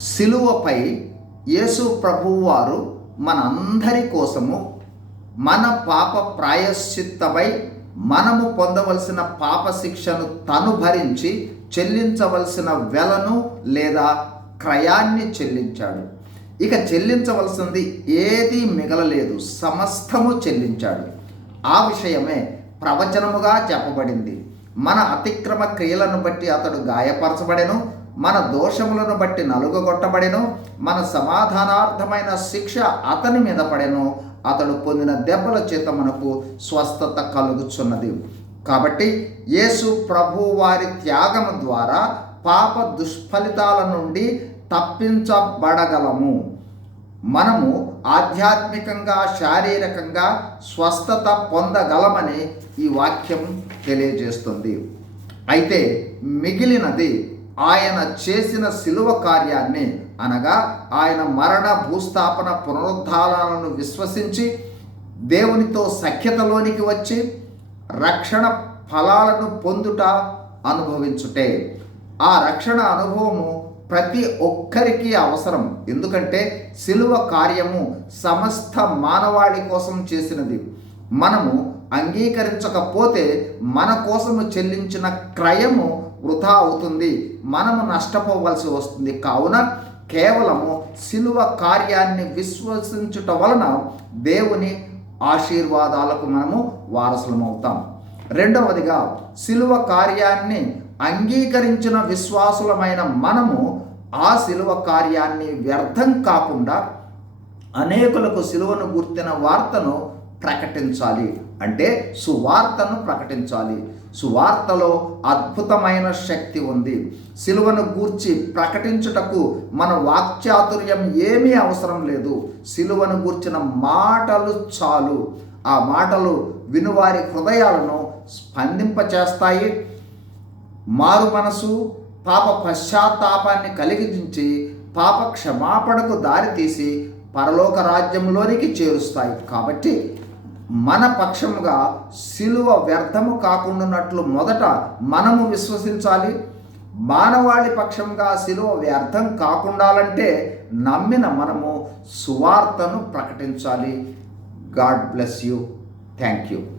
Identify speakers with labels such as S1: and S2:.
S1: సిలువపై యేసు ప్రభువు వారు మనందరి కోసము మన పాప ప్రాయశ్చిత్తమై మనము పొందవలసిన పాప శిక్షను తను భరించి చెల్లించవలసిన వెలను లేదా క్రయాన్ని చెల్లించాడు. ఇక చెల్లించవలసింది ఏదీ మిగలలేదు సమస్తము చెల్లించాడు. ఆ విషయమే ప్రవచనముగా చెప్పబడింది. మన అతిక్రమ క్రియలను బట్టి అతడు గాయపరచబడెను మన దోషములను బట్టి నలుగగొట్టబడెను మన సమాధానార్థమైన శిక్ష అతని మీద పడెను అతడు పొందిన దెబ్బల చేత మనకు స్వస్థత కలుగుచున్నది. కాబట్టి యేసు ప్రభు వారి త్యాగము ద్వారా పాప దుష్ఫలితాల నుండి తప్పించబడగలము. మనము ఆధ్యాత్మికంగా శారీరకంగా స్వస్థత పొందగలమని ఈ వాక్యం తెలియజేస్తుంది. అయితే మిగిలినది ఆయన చేసిన శిలువ కార్యాన్ని అనగా ఆయన మరణ భూస్థాపన పునరుద్ధారాలను విశ్వసించి దేవునితో సఖ్యతలోనికి వచ్చి రక్షణ ఫలాలను పొందుట అనుభవించుటే. ఆ రక్షణ అనుభవము ప్రతి ఒక్కరికి అవసరం. ఎందుకంటే శిలువ కార్యము సమస్త మానవాళి కోసం చేసినది. మనము అంగీకరించకపోతే మన కోసము చెల్లించిన క్రయము వృధా అవుతుంది. మనము నష్టపోవలసి వస్తుంది. కావున కేవలము శిలువ కార్యాన్ని విశ్వసించుట వలన దేవుని ఆశీర్వాదాలకు మనము వారసులమవుతాం. రెండవదిగా శిలువ కార్యాన్ని అంగీకరించిన విశ్వాసులమైన మనము ఆ శిలువ కార్యాన్ని వ్యర్థం కాకుండా అనేకులకు సిలువను గుర్తిన వార్తను ప్రకటించాలి. అంటే సువార్తను ప్రకటించాలి. సువార్తలో అద్భుతమైన శక్తి ఉంది. సిలువను గూర్చి ప్రకటించుటకు మన వాక్చాతుర్యం ఏమీ అవసరం లేదు. సిలువను గూర్చిన మాటలు చాలు. ఆ మాటలు వినువారి హృదయాలను స్పందింపచేస్తాయి. మారు మనసు పాప పశ్చాత్తాపాన్ని కలిగించి పాప క్షమాపణకు దారితీసి పరలోక రాజ్యంలోనికి చేరుస్తాయి. కాబట్టి మన పక్షముగా సిలువ వ్యర్థము కాకుండానట్లు మొదట మనము విశ్వసించాలి. మానవాళి పక్షంగా సిలువ వ్యర్థం కాకుండాలంటే నమ్మిన మనము సువార్తను ప్రకటించాలి. God bless you. Thank you.